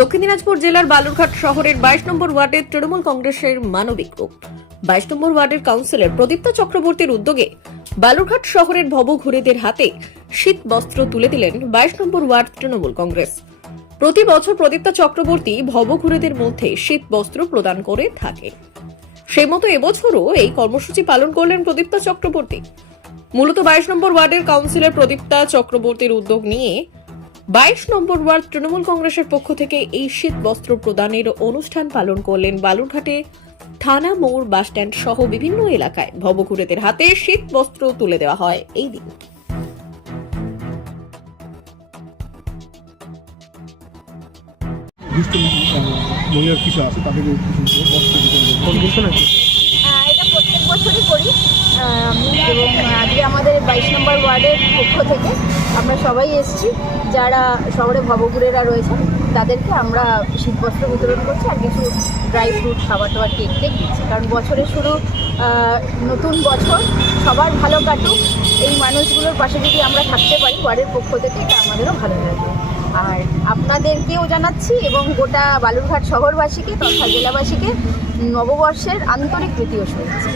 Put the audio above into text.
দক্ষিণ দিনাজপুর জেলার বালুরঘাট শহরের বাইশ নম্বর ওয়ার্ডের তৃণমূল কংগ্রেসের মানবিক রূপ। বাইশ নম্বর ওয়ার্ডের কাউন্সিলর প্রদীপ্ত চক্রবর্তীর উদ্যোগে বালুরঘাট শহরের ভবঘুরেদের হাতে শীত বস্ত্র তুলে দিলেন বাইশ নম্বর ওয়ার্ড তৃণমূল কংগ্রেস। প্রতি বছর প্রদীপ্তা চক্রবর্তী ভবঘুরেদের মধ্যে শীত বস্ত্র প্রদান করে থাকে। সেই মতো এবছরও এই কর্মসূচি পালন করলেন প্রদীপ্তা চক্রবর্তী। মূলত বাইশ নম্বর ওয়ার্ডের কাউন্সিলর প্রদীপ্তা চক্রবর্তীর উদ্যোগ নিয়ে বাইশ নম্বর ওয়ার্ড তৃণমূল কংগ্রেসের পক্ষ থেকে এই শীত বস্ত্র প্রদানের অনুষ্ঠান পালন করলেন বালুরঘাটে থানা মোড় বাসস্ট্যান্ড সহ বিভিন্ন এলাকায়। ভবঘুরেদের হাতে শীত বস্ত্র তুলে দেওয়া হয় এই দিন। দুষ্ট মহিলার কিছু আছে তাদেরকে কিছু বস্ত্র বিতরণ করব। আহ, এটা প্রত্যেক বছরই করি আহ, এবং আজকে আমাদের বাইশ নম্বর ওয়ার্ডের পক্ষ থেকে আমরা সবাই এসেছি। যারা শহরে ভবঘুরেরা রয়েছেন, তাদেরকে আমরা শীতবস্ত্র বিতরণ করছি আর কিছু ড্রাই ফ্রুট খাবার টাবার কেক টেক দিচ্ছি কারণ বছরের শুরু নতুন বছর, সবার ভালো কাটুক। এই মানুষগুলোর পাশে যদি আমরা থাকতে পারি, ওয়ার্ডের পক্ষ থেকে এটা আমাদেরও ভালো লাগবে। আর আপনাদেরকেও জানাচ্ছি, এবং গোটা বালুরঘাট শহরবাসীকে তথা জেলাবাসীকে, নববর্ষের আন্তরিক ও শুভেচ্ছা।